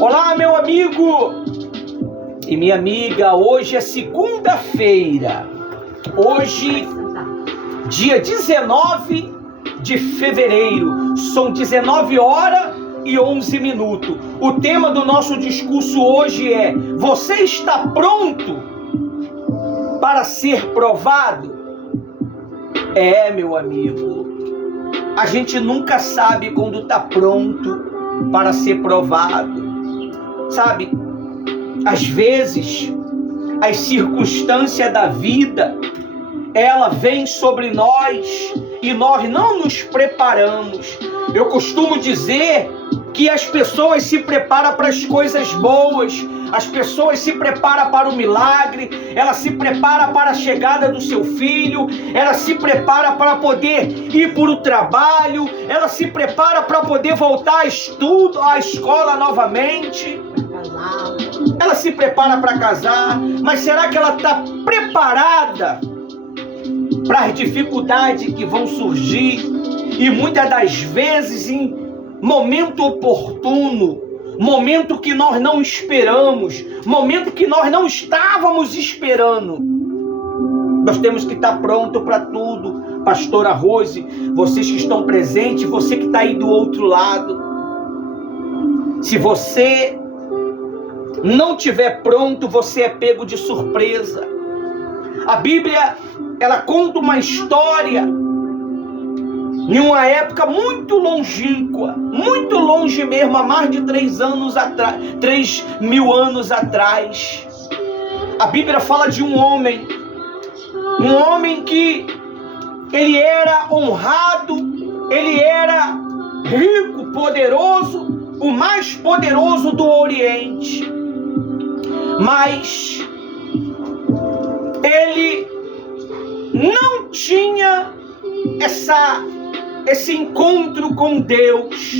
Olá, meu amigo e minha amiga. Hoje é segunda-feira. Hoje, dia 19 de fevereiro. São 19 horas e 11 minutos. O tema do nosso discurso hoje é: você está pronto para ser provado? Meu amigo, a gente nunca sabe quando está pronto para ser provado. Sabe, às vezes as circunstâncias da vida, ela vem sobre nós e nós não nos preparamos. Eu costumo dizer que as pessoas se preparam para as coisas boas, as pessoas se preparam para o milagre, ela se prepara para a chegada do seu filho, ela se prepara para poder ir para o trabalho, ela se prepara para poder voltar à escola novamente, ela se prepara para casar, mas será que ela está preparada para as dificuldades que vão surgir? E muitas das vezes em momento oportuno, momento que nós não esperamos, momento que nós não estávamos esperando, nós temos que estar pronto para tudo. Pastora Rose, vocês que estão presentes, você que está aí do outro lado, se você não estiver pronto, você é pego de surpresa. A Bíblia, ela conta uma história em uma época muito longínqua, muito longe mesmo, há mais de 3.000 anos atrás. A Bíblia fala de um homem que ele era honrado, ele era rico, poderoso, o mais poderoso do Oriente. Mas ele não tinha esse encontro com Deus,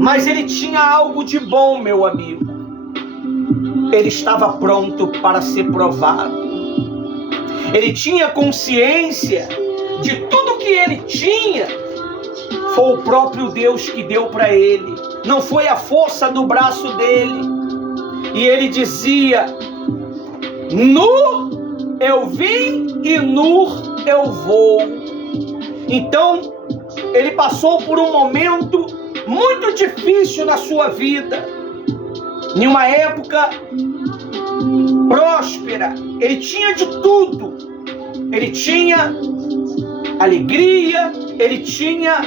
mas ele tinha algo de bom, meu amigo. Ele estava pronto para ser provado. Ele tinha consciência de tudo que ele tinha. Foi o próprio Deus que deu para ele, não foi a força do braço dele. E ele dizia: nu eu vim e nu eu vou. Então, ele passou por um momento muito difícil na sua vida. Em uma época próspera, ele tinha de tudo. Ele tinha alegria, ele tinha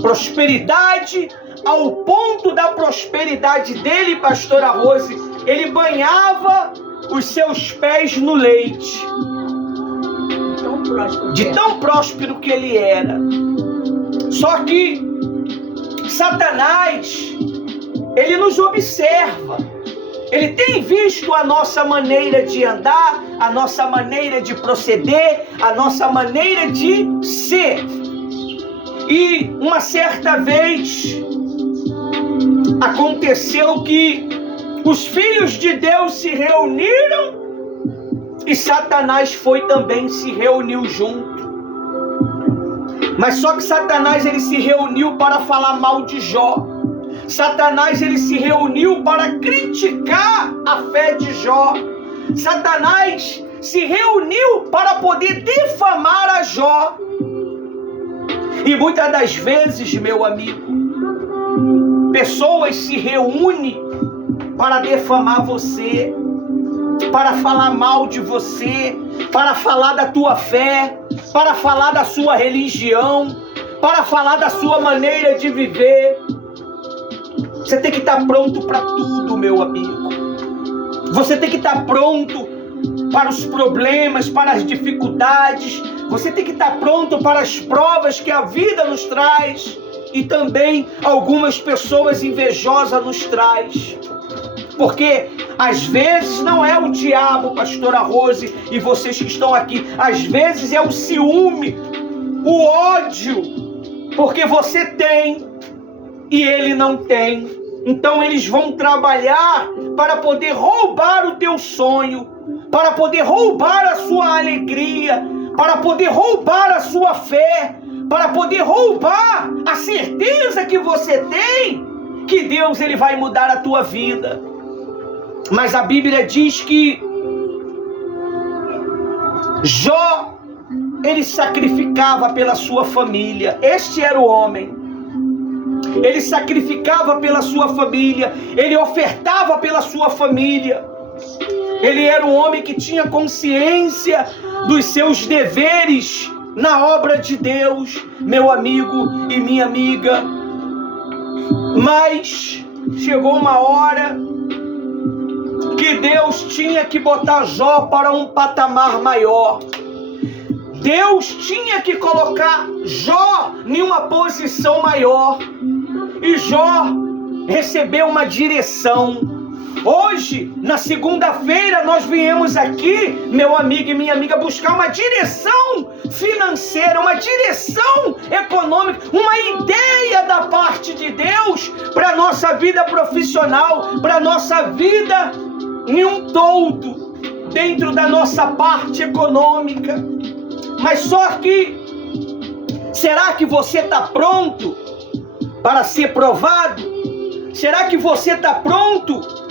prosperidade, ao ponto da prosperidade dele, pastora Rose, ele banhava os seus pés no leite. De tão próspero que ele era. Só que Satanás, ele nos observa. Ele tem visto a nossa maneira de andar, a nossa maneira de proceder, a nossa maneira de ser. E uma certa vez aconteceu que os filhos de Deus se reuniram e Satanás também se reuniu junto. Mas só que Satanás, ele se reuniu para falar mal de Jó. Satanás, ele se reuniu para criticar a fé de Jó. Satanás se reuniu para poder difamar a Jó. E muitas das vezes, meu amigo, pessoas se reúnem para difamar você, para falar mal de você, para falar da tua fé, para falar da sua religião, para falar da sua maneira de viver. Você tem que estar pronto para tudo, meu amigo. Você tem que estar pronto para os problemas, para as dificuldades. Você tem que estar pronto para as provas que a vida nos traz. E também algumas pessoas invejosas nos traz. Porque às vezes não é o diabo, pastora Rose, e vocês que estão aqui. Às vezes é o ciúme, o ódio. Porque você tem e ele não tem. Então eles vão trabalhar para poder roubar o teu sonho, para poder roubar a sua alegria, para poder roubar a sua fé, para poder roubar a certeza que você tem que Deus ele vai mudar a tua vida. Mas a Bíblia diz que Jó, ele sacrificava pela sua família. Este era o homem. Ele sacrificava pela sua família, ele ofertava pela sua família. Ele era um homem que tinha consciência dos seus deveres na obra de Deus, meu amigo e minha amiga. Mas chegou uma hora que Deus tinha que botar Jó para um patamar maior. Deus tinha que colocar Jó em uma posição maior. E Jó recebeu uma direção. Hoje, na segunda-feira, nós viemos aqui, meu amigo e minha amiga, buscar uma direção financeira, uma direção econômica, uma ideia da parte de Deus para a nossa vida profissional, para a nossa vida em um todo, dentro da nossa parte econômica. Mas só que, será que você está pronto para ser provado? Será que você está pronto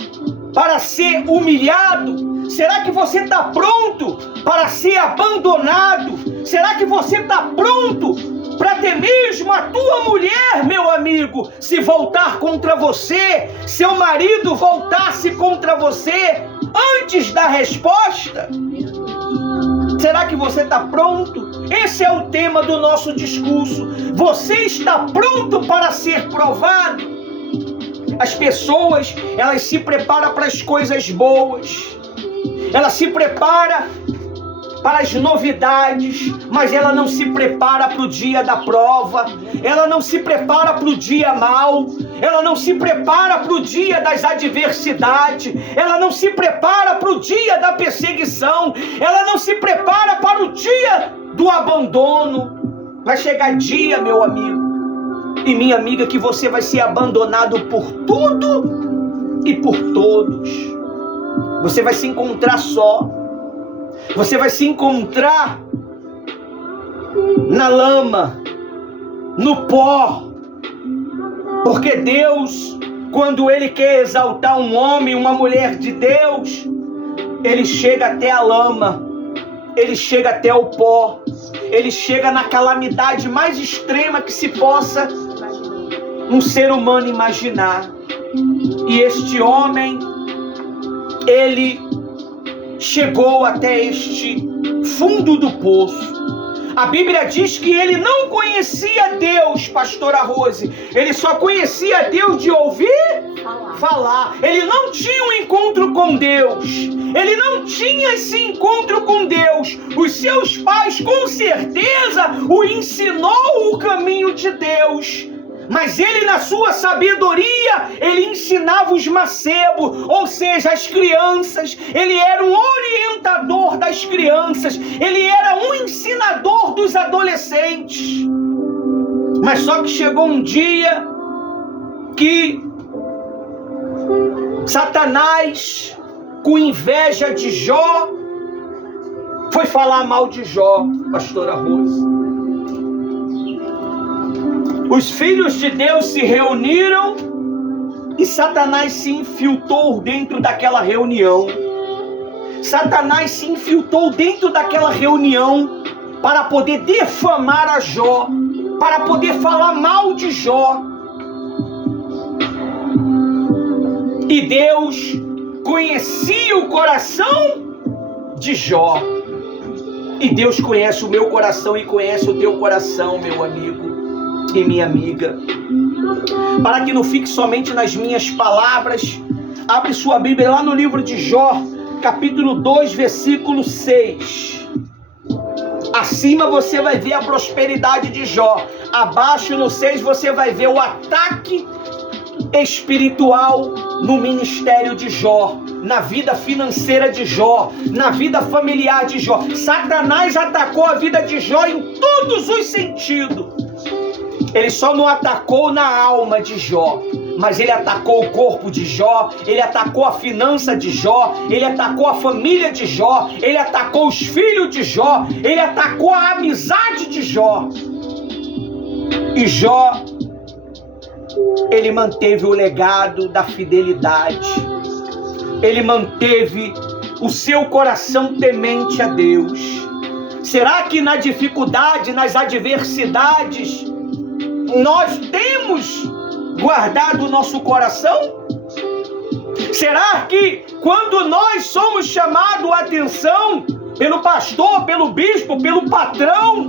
para ser humilhado? Será que você está pronto para ser abandonado? Será que você está pronto para até mesmo a tua mulher, meu amigo, se voltar contra você, seu marido voltar-se contra você antes da resposta? Será que você está pronto? Esse é o tema do nosso discurso. Você está pronto para ser provado? As pessoas, elas se preparam para as coisas boas. Elas se preparam para as novidades, mas ela não se prepara para o dia da prova. Ela não se prepara para o dia mau. Ela não se prepara para o dia das adversidades. Ela não se prepara para o dia da perseguição. Ela não se prepara para o dia do abandono. Vai chegar dia, meu amigo e minha amiga, que você vai ser abandonado por tudo e por todos. Você vai se encontrar só. Você vai se encontrar na lama, no pó. Porque Deus, quando Ele quer exaltar um homem, uma mulher de Deus, Ele chega até a lama, Ele chega até o pó, Ele chega na calamidade mais extrema que se possa um ser humano imaginar. E este homem, ele chegou até este fundo do poço. A Bíblia diz que ele não conhecia Deus, pastora Rose. Ele só conhecia Deus de ouvir falar. Ele não tinha um encontro com Deus. Ele não tinha esse encontro com Deus. Os seus pais, com certeza, o ensinou o caminho de Deus. Mas ele, na sua sabedoria, ele ensinava os macebos, ou seja, as crianças. Ele era um orientador das crianças. Ele era um ensinador dos adolescentes. Mas só que chegou um dia que Satanás, com inveja de Jó, foi falar mal de Jó, pastora Rose. Os filhos de Deus se reuniram e Satanás se infiltrou dentro daquela reunião. Satanás se infiltrou dentro daquela reunião para poder defamar a Jó, para poder falar mal de Jó. E Deus conhecia o coração de Jó. E Deus conhece o meu coração e conhece o teu coração, meu amigo e minha amiga. Para que não fique somente nas minhas palavras, abre sua Bíblia lá no livro de Jó, capítulo 2, versículo 6. Acima você vai ver a prosperidade de Jó. Abaixo no 6 você vai ver o ataque espiritual no ministério de Jó, na vida financeira de Jó, na vida familiar de Jó. Satanás atacou a vida de Jó em todos os sentidos. Ele só não atacou na alma de Jó, mas ele atacou o corpo de Jó, ele atacou a finança de Jó, ele atacou a família de Jó, ele atacou os filhos de Jó, ele atacou a amizade de Jó. E Jó ele manteve o legado da fidelidade. Ele manteve o seu coração temente a Deus. Será que na dificuldade, nas adversidades, nós temos guardado o nosso coração? Será que quando nós somos chamados a atenção pelo pastor, pelo bispo, pelo patrão,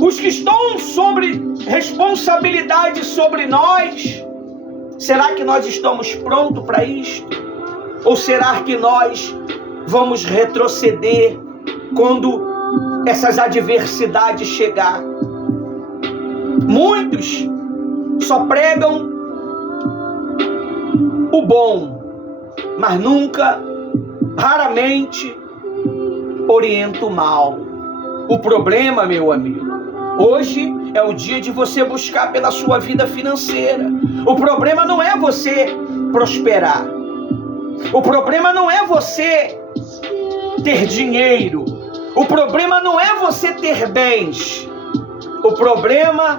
os que estão sobre responsabilidade sobre nós, será que nós estamos prontos para isto? Ou será que nós vamos retroceder quando essas adversidades chegar? Muitos só pregam o bom, mas raramente orientam o mal. O problema, meu amigo, hoje é o dia de você buscar pela sua vida financeira. O problema não é você prosperar. O problema não é você ter dinheiro. O problema não é você ter bens. O problema,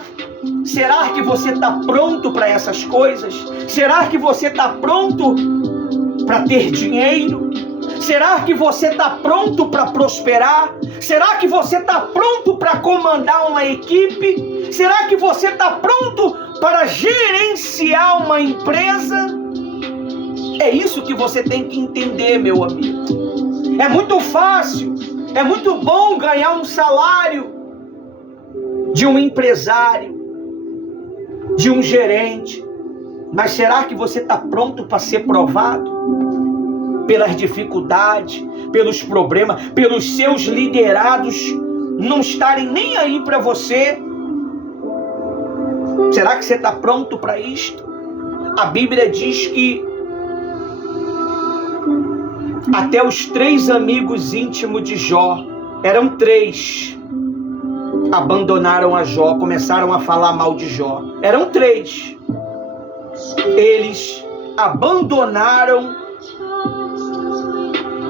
será que você está pronto para essas coisas? Será que você está pronto para ter dinheiro? Será que você está pronto para prosperar? Será que você está pronto para comandar uma equipe? Será que você está pronto para gerenciar uma empresa? É isso que você tem que entender, meu amigo. É muito fácil, é muito bom ganhar um salário de um empresário, de um gerente, mas será que você está pronto para ser provado? Pelas dificuldades, pelos problemas, pelos seus liderados não estarem nem aí para você? Será que você está pronto para isto? A Bíblia diz que até os 3 amigos íntimos de Jó, eram 3, abandonaram a Jó, começaram a falar mal de Jó. Eram 3. Eles abandonaram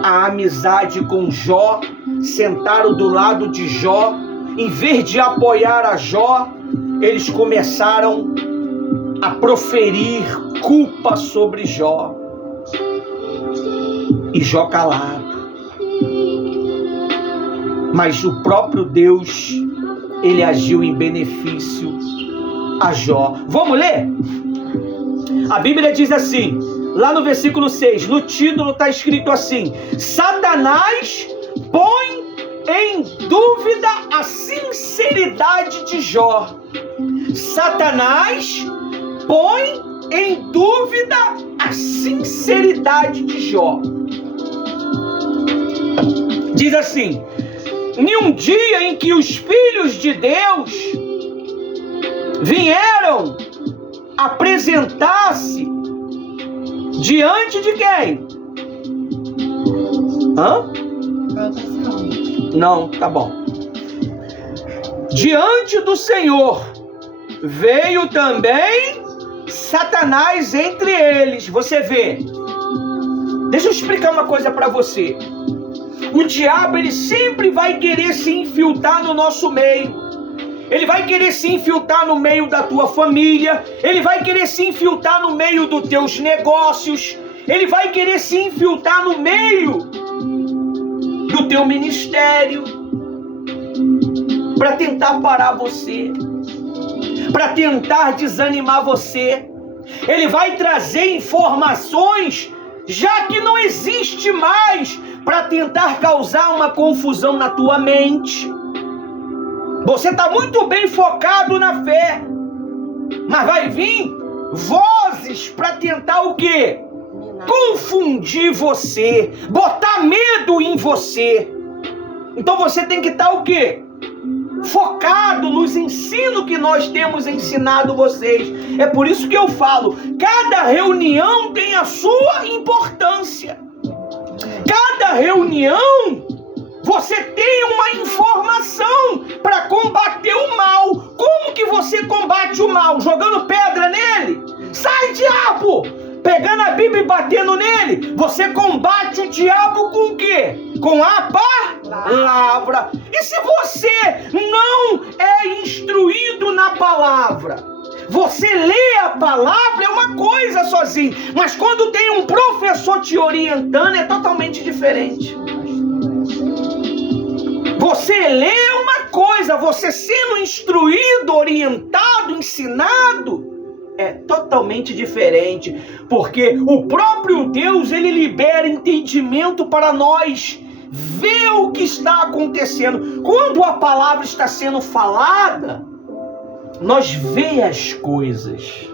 a amizade com Jó, sentaram do lado de Jó. Em vez de apoiar a Jó, eles começaram a proferir culpa sobre Jó. E Jó calado. Mas o próprio Deus, ele agiu em benefício a Jó. Vamos ler? A Bíblia diz assim, lá no versículo 6, no título está escrito assim: Satanás põe em dúvida a sinceridade de Jó. Satanás põe em dúvida a sinceridade de Jó. Diz assim: em um dia em que os filhos de Deus vieram apresentar-se diante de quem? Não, tá bom. Diante do Senhor veio também Satanás entre eles. Você vê. Deixa eu explicar uma coisa para você. O diabo, ele sempre vai querer se infiltrar no nosso meio. Ele vai querer se infiltrar no meio da tua família. Ele vai querer se infiltrar no meio dos teus negócios. Ele vai querer se infiltrar no meio do teu ministério, para tentar parar você, para tentar desanimar você. Ele vai trazer informações já que não existe mais, para tentar causar uma confusão na tua mente. Você está muito bem focado na fé, mas vai vir vozes para tentar o quê? Confundir você, botar medo em você. Então você tem que estar o quê? Focado nos ensinos que nós temos ensinado vocês. É por isso que eu falo, cada reunião tem a sua importância. Cada reunião você tem uma informação para combater o mal. Como que você combate o mal? Jogando pedra nele? Sai, diabo! Pegando a Bíblia e batendo nele? Você combate o diabo com o quê? Com a palavra. palavra. E se você não é instruído na palavra, você lê a palavra é uma coisa sozinho, mas quando tem um professor te orientando é totalmente diferente. Você lê uma coisa, você sendo instruído, orientado, ensinado, é totalmente diferente, porque o próprio Deus, ele libera entendimento para nós ver o que está acontecendo. Quando a palavra está sendo falada, nós vê as coisas.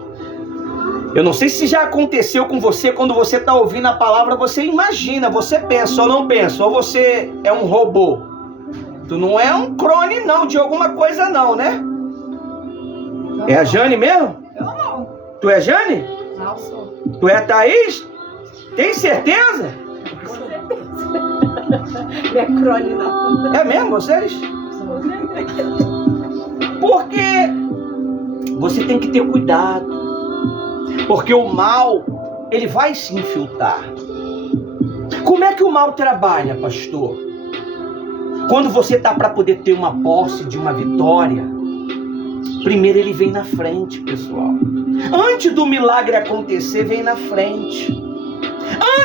Eu não sei se já aconteceu com você, quando você está ouvindo a palavra, você imagina, você pensa ou não pensa, ou você é um robô. Tu não é um clone não, de alguma coisa não, né? É a Jane mesmo? Eu não. Tu é Jane? Não sou. Tu é a Thaís? Tem certeza? Com certeza. Não é crone, não. É mesmo, vocês? Porque você tem que ter cuidado. Porque o mal, ele vai se infiltrar. Como é que o mal trabalha, pastor? Quando você está para poder ter uma posse de uma vitória, primeiro ele vem na frente, pessoal. Antes do milagre acontecer, vem na frente.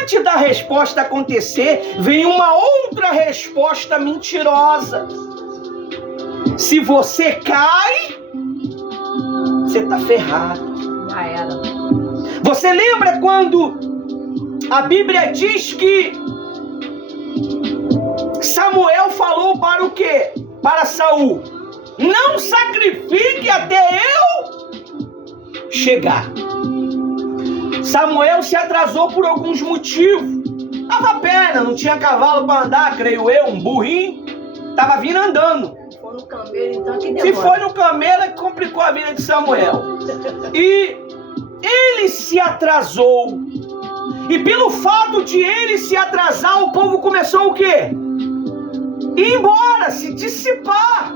Antes da resposta acontecer, vem uma outra resposta mentirosa. Se você cai, você está ferrado. Já era. Você lembra quando a Bíblia diz que Samuel falou para o quê? Para Saul: não sacrifique até eu chegar. Samuel se atrasou por alguns motivos. Tava a pena, não tinha cavalo para andar, creio eu, um burrinho. Tava vindo andando. Se for no camelo, então que demora. Se foi no camelo, é que complicou a vida de Samuel. E ele se atrasou. E pelo fato de ele se atrasar, o povo começou o quê? Ir embora, se dissipar.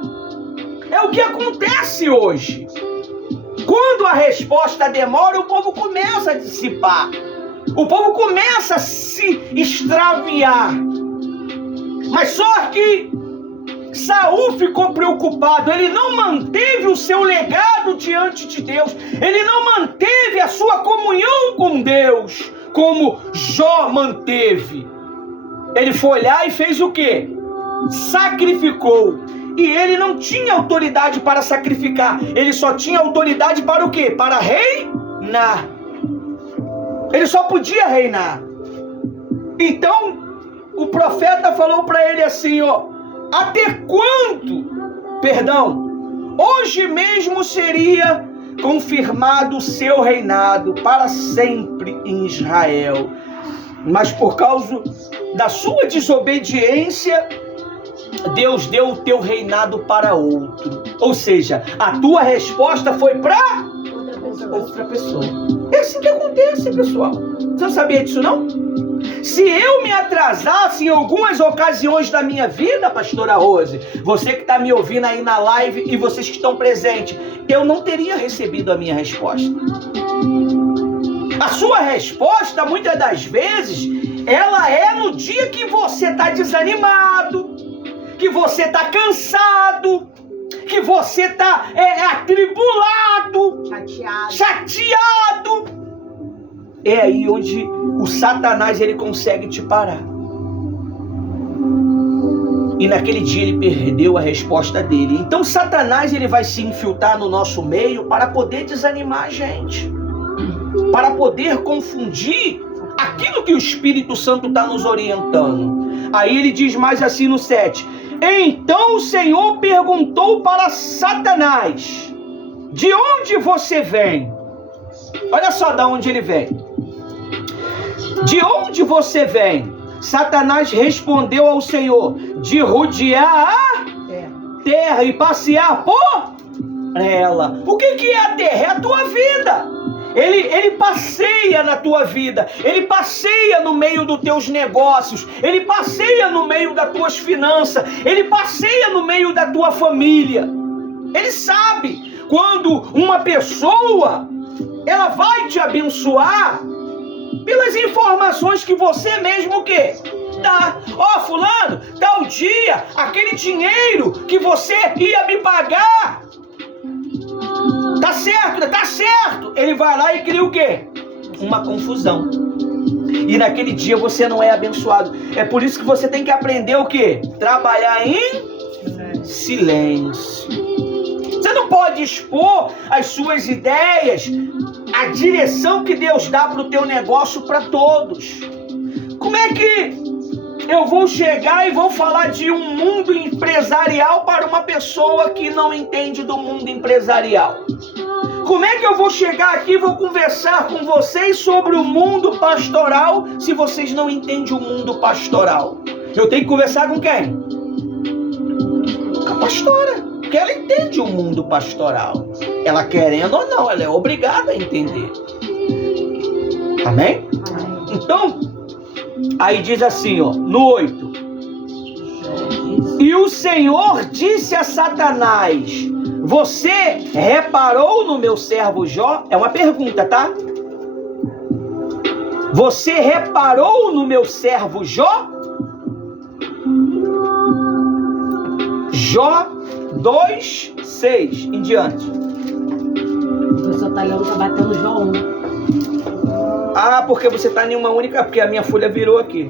É o que acontece hoje. Quando a resposta demora, o povo começa a dissipar. O povo começa a se extraviar. Mas só que Saul ficou preocupado. Ele não manteve o seu legado diante de Deus. Ele não manteve a sua comunhão com Deus, como Jó manteve. Ele foi lá e fez o quê? Sacrificou. E ele não tinha autoridade para sacrificar. Ele só tinha autoridade para o quê? Para reinar. Ele só podia reinar. Então, o profeta falou para ele assim, ó: até quando? Perdão. Hoje mesmo seria confirmado o seu reinado para sempre em Israel. Mas por causa da sua desobediência, Deus deu o teu reinado para outro. Ou seja, a tua resposta foi para outra pessoa. É assim que acontece, pessoal. Você não sabia disso, não? Se eu me atrasasse em algumas ocasiões da minha vida, pastora Rose, você que está me ouvindo aí na live e vocês que estão presentes, eu não teria recebido a minha resposta. A sua resposta, muitas das vezes, ela é no dia que você está desanimado, que você está cansado, que você está atribulado, chateado. É aí onde o Satanás ele consegue te parar. E naquele dia ele perdeu a resposta dele. Então Satanás ele vai se infiltrar no nosso meio para poder desanimar a gente, para poder confundir aquilo que o Espírito Santo está nos orientando. Aí ele diz mais assim no 7: então o Senhor perguntou para Satanás: de onde você vem? Olha só de onde ele vem. De onde você vem? Satanás respondeu ao Senhor: de rodear a terra e passear por ela. O que é a terra? É a tua vida. Ele passeia na tua vida, ele passeia no meio dos teus negócios, ele passeia no meio das tuas finanças, ele passeia no meio da tua família. Ele sabe quando uma pessoa ela vai te abençoar pelas informações que você mesmo o quê? dá. Ó, fulano, tal dia, aquele dinheiro que você ia me pagar. Tá certo, tá certo. Ele vai lá e cria o quê? Uma confusão. E naquele dia você não é abençoado. É por isso que você tem que aprender o quê? Trabalhar em silêncio. Você não pode expor as suas ideias, a direção que Deus dá para o teu negócio para todos. Como é que eu vou chegar e vou falar de um mundo empresarial para uma pessoa que não entende do mundo empresarial? Como é que eu vou chegar aqui e vou conversar com vocês sobre o mundo pastoral se vocês não entendem o mundo pastoral? Eu tenho que conversar com quem? Com a pastora, porque ela entende o mundo pastoral. Ela querendo ou não, ela é obrigada a entender. Amém? Então, aí diz assim, ó, no 8. E o Senhor disse a Satanás: você reparou no meu servo Jó? É uma pergunta, tá? Você reparou no meu servo Jó? Jó 2:6 em diante. O professor Talhão tá batendo Jó 1. Ah, porque você tá em uma única... Porque a minha folha virou aqui.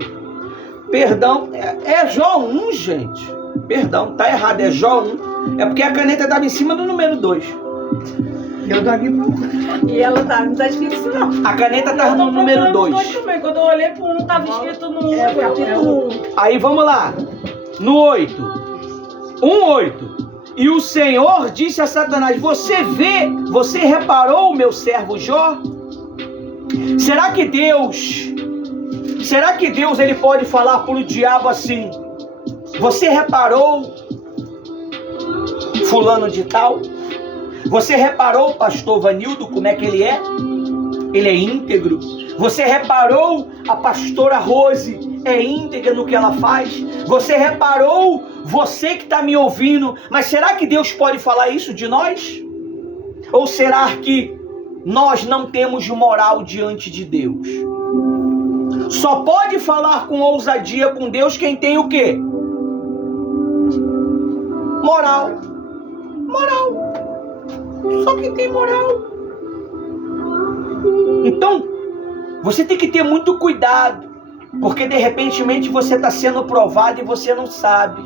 Perdão, é Jó 1, gente. Perdão, tá errado, é Jó 1. É porque a caneta estava em cima do número 2. Eu tô aqui E ela tá, não tá escrito isso não. A caneta tá no número 2. Quando eu olhei pro 1, tava escrito no 1, capítulo 1. Aí vamos lá. No 8. 1:8. E o Senhor disse a Satanás: você reparou o meu servo Jó? Será que Deus ele pode falar para o diabo assim: você reparou fulano de tal? Você reparou o pastor Vanildo, como é que ele é? Ele é íntegro. Você reparou a pastora Rose, é íntegra no que ela faz? Você reparou, você que está me ouvindo, mas será que Deus pode falar isso de nós? Ou será que nós não temos moral diante de Deus? Só pode falar com ousadia com Deus quem tem o quê? Moral. Moral. Só quem tem moral. Então, você tem que ter muito cuidado, porque de repente você está sendo provado e você não sabe.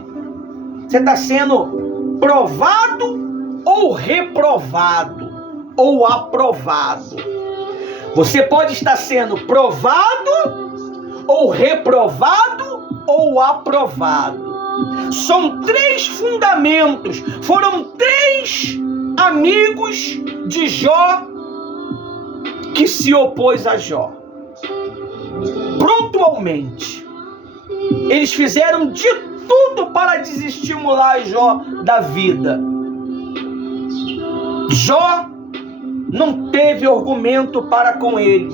Você está sendo provado ou reprovado ou aprovado. Você pode estar sendo provado ou reprovado ou aprovado. São 3 fundamentos. Foram 3 amigos de Jó que se opôs a Jó. Pontualmente. Eles fizeram de tudo para desestimular Jó da vida. Jó não teve argumento para com eles,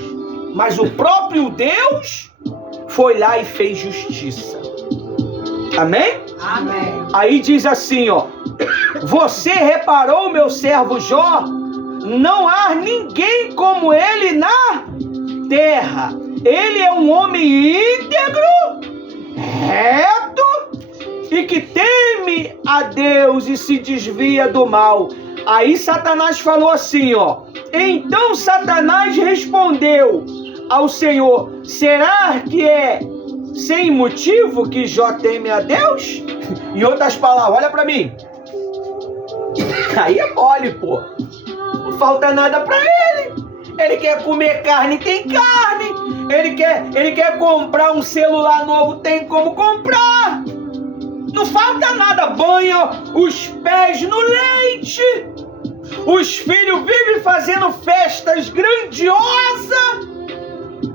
mas o próprio Deus foi lá e fez justiça. Amém? Amém. Aí diz assim, ó: você reparou, meu servo Jó? Não há ninguém como ele na terra. Ele é um homem íntegro, reto e que teme a Deus e se desvia do mal. Aí Satanás falou assim, ó: então Satanás respondeu ao Senhor: será que é sem motivo que Jó teme a Deus? Em outras palavras, olha pra mim. Aí é mole, pô. Não falta nada pra ele. Ele quer comer carne, tem carne. Ele quer comprar um celular novo, tem como comprar. Não falta nada. Banha os pés no leite. Os filhos vivem fazendo festas grandiosas.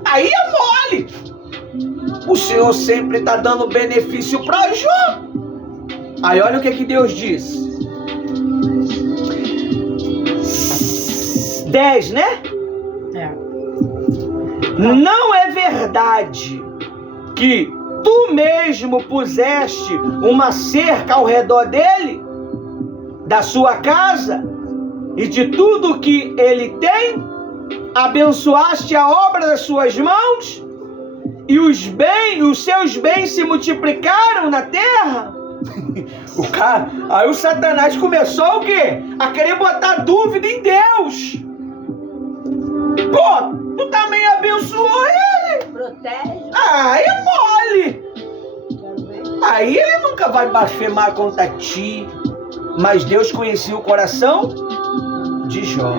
Aí é mole. O Senhor sempre está dando benefício para Jó. Aí olha o que Deus diz. 10, né? É. Não é verdade que tu mesmo puseste uma cerca ao redor dele, da sua casa e de tudo que ele tem? Abençoaste a obra das suas mãos? e os seus bens se multiplicaram na terra. Aí o Satanás começou o quê? A querer botar dúvida em Deus. Pô, tu também abençoou ele. Protege. Ah, é mole. Aí ele nunca vai blasfemar contra ti. Mas Deus conhecia o coração de Jó.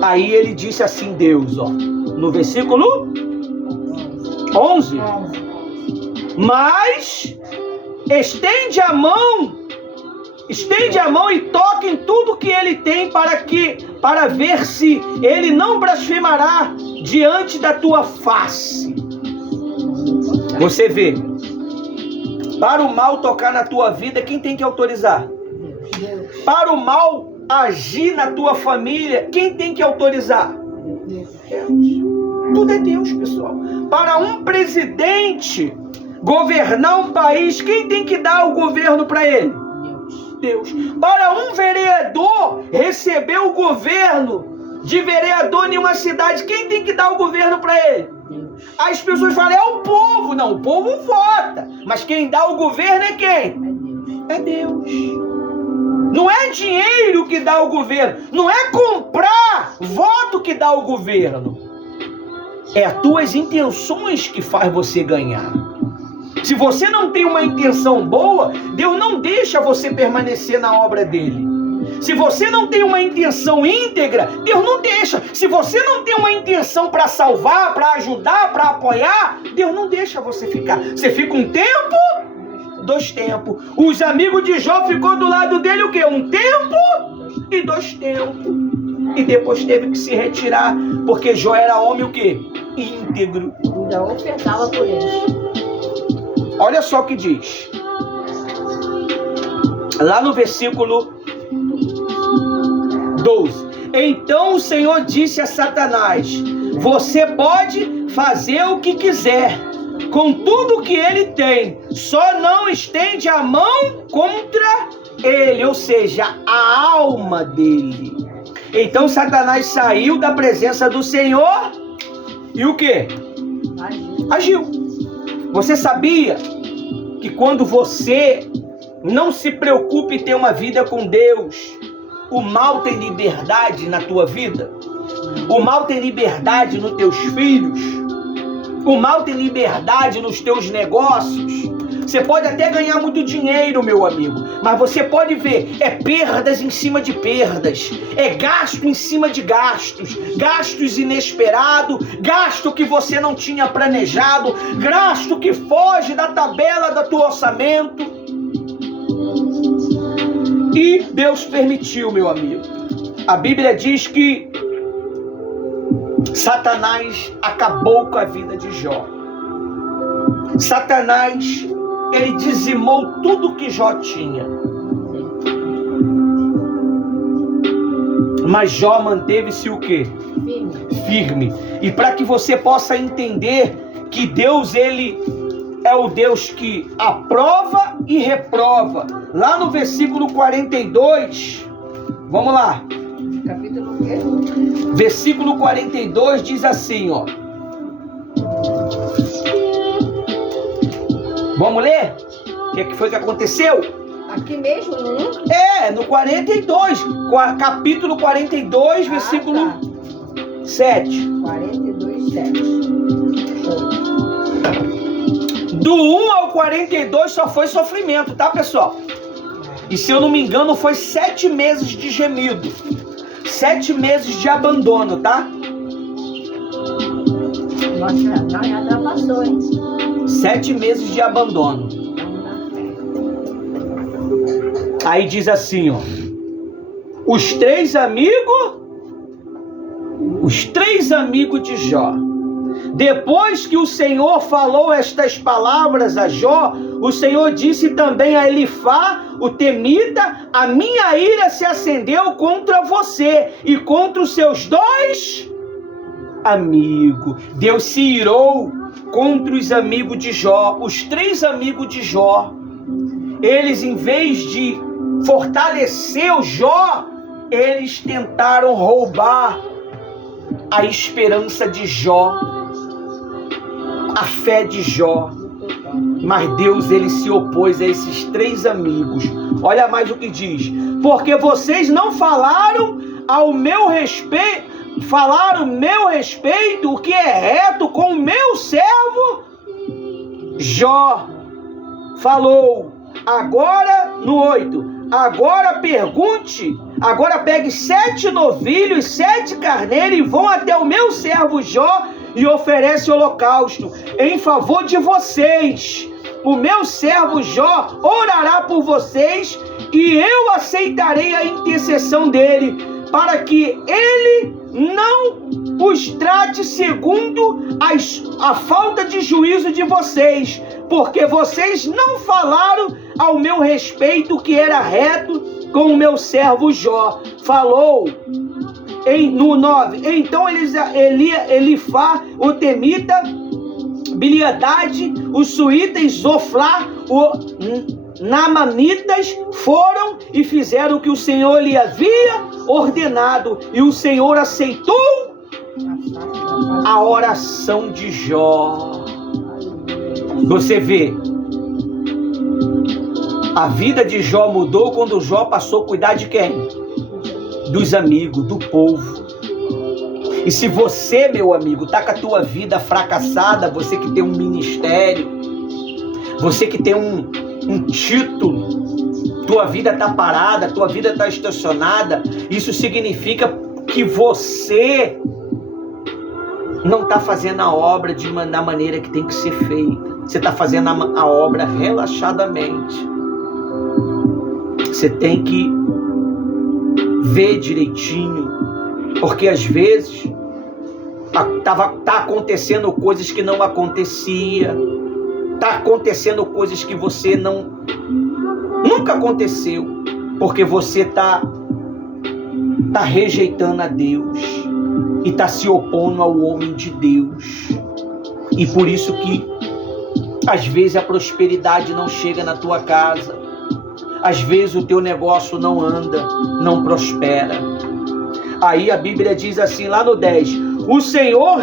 Aí ele disse assim, Deus, ó, no versículo 11. Mas estende a mão e toca em tudo que ele tem para ver se ele não blasfemará diante da tua face. Você vê, para o mal tocar na tua vida, quem tem que autorizar? Deus. Para o mal agir na tua família, quem tem que autorizar? Deus. Tudo é Deus, pessoal. Para um presidente governar um país, quem tem que dar o governo para ele? Deus. Para um vereador receber o governo de vereador em uma cidade, quem tem que dar o governo para ele? Deus. As pessoas falam, é o povo. Não, o povo vota. Mas quem dá o governo é quem? É Deus. Não é dinheiro que dá o governo. Não é comprar voto que dá o governo. É as tuas intenções que faz você ganhar. Se você não tem uma intenção boa, Deus não deixa você permanecer na obra dele. Se você não tem uma intenção íntegra, Deus não deixa. Se você não tem uma intenção para salvar, para ajudar, para apoiar, Deus não deixa você ficar. Você fica um tempo, 2 tempos. Os amigos de Jó ficou do lado dele o quê? 1 tempo e 2 tempos. E depois teve que se retirar, porque Jó era homem o quê? Íntegro. Ainda ofertava por eles. Olha só o que diz. Lá no versículo 12. Então o Senhor disse a Satanás: você pode fazer o que quiser com tudo que ele tem, só não estende a mão contra ele, ou seja, a alma dele. Então Satanás saiu da presença do Senhor e o que? Agiu. Você sabia que quando você não se preocupa em ter uma vida com Deus, o mal tem liberdade na tua vida? O mal tem liberdade nos teus filhos? O mal tem liberdade nos teus negócios? Você pode até ganhar muito dinheiro, meu amigo, mas você pode ver, é perdas em cima de perdas, é gasto em cima de gastos, gastos inesperados, gasto que você não tinha planejado, gasto que foge da tabela do teu orçamento. E Deus permitiu, meu amigo. A Bíblia diz que Satanás acabou com a vida de Jó. Satanás, ele dizimou tudo que Jó tinha. Mas Jó manteve-se o quê? Firme. E para que você possa entender que Deus, ele é o Deus que aprova e reprova. Lá no versículo 42, vamos lá. Capítulo quê? Versículo 42 diz assim, ó. Vamos ler? O que foi que aconteceu? Aqui mesmo, no 1? No 42. Capítulo 42, versículo 7. 42, 7. Do 1 ao 42 só foi sofrimento, tá, pessoal? E se eu não me engano, foi 7 meses de gemido. 7 meses de abandono, tá? Nossa, já passou, hein? 7 meses de abandono. Aí diz assim, ó. Os três amigos de Jó. Depois que o Senhor falou estas palavras a Jó, o Senhor disse também a Elifá, o temita: a minha ira se acendeu contra você e contra os seus 2 amigos. Deus se irou contra os amigos de Jó, os 3 amigos de Jó. Eles, em vez de fortalecer o Jó, eles tentaram roubar a esperança de Jó, a fé de Jó. Mas Deus, ele se opôs a esses 3 amigos. Olha mais o que diz: porque vocês não falaram ao meu respeito, o que é reto com o meu servo Jó. Falou. Agora, no 8, agora pegue 7 novilhos, 7 carneiros e vão até o meu servo Jó e oferece holocausto em favor de vocês. O meu servo Jó orará por vocês e eu aceitarei a intercessão dele, para que ele não os trate segundo a falta de juízo de vocês, porque vocês não falaram ao meu respeito o que era reto com o meu servo Jó. Falou no 9, então Elifá, o temita, Biliadade, o suíta e Zoflá, o Naamanitas foram e fizeram o que o Senhor lhe havia ordenado, e o Senhor aceitou a oração de Jó. Você vê, a vida de Jó mudou quando Jó passou a cuidar de quem? Dos amigos, do povo. E se você, meu amigo, está com a tua vida fracassada, você que tem um ministério, você que tem um título, tua vida está parada, tua vida está estacionada, isso significa que você não está fazendo a obra da maneira que tem que ser feita. Você está fazendo a obra relaxadamente. Você tem que ver direitinho, porque às vezes tá acontecendo coisas que não acontecia, tá acontecendo coisas que você nunca aconteceu, porque você tá rejeitando a Deus e tá se opondo ao homem de Deus. E por isso que às vezes a prosperidade não chega na tua casa, às vezes o teu negócio não anda, não prospera. Aí a Bíblia diz assim, lá no 10, o Senhor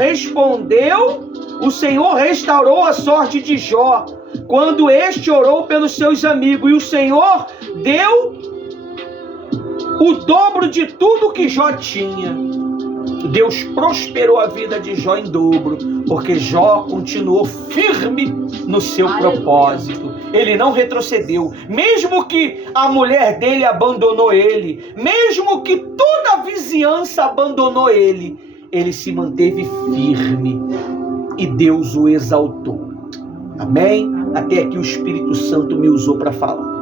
restaurou a sorte de Jó, quando este orou pelos seus amigos, e o Senhor deu o dobro de tudo que Jó tinha. Deus prosperou a vida de Jó em dobro, porque Jó continuou firme no seu propósito. Ele não retrocedeu, mesmo que a mulher dele abandonou ele, mesmo que toda a vizinhança abandonou ele, ele se manteve firme e Deus o exaltou. Amém? Até aqui o Espírito Santo me usou para falar.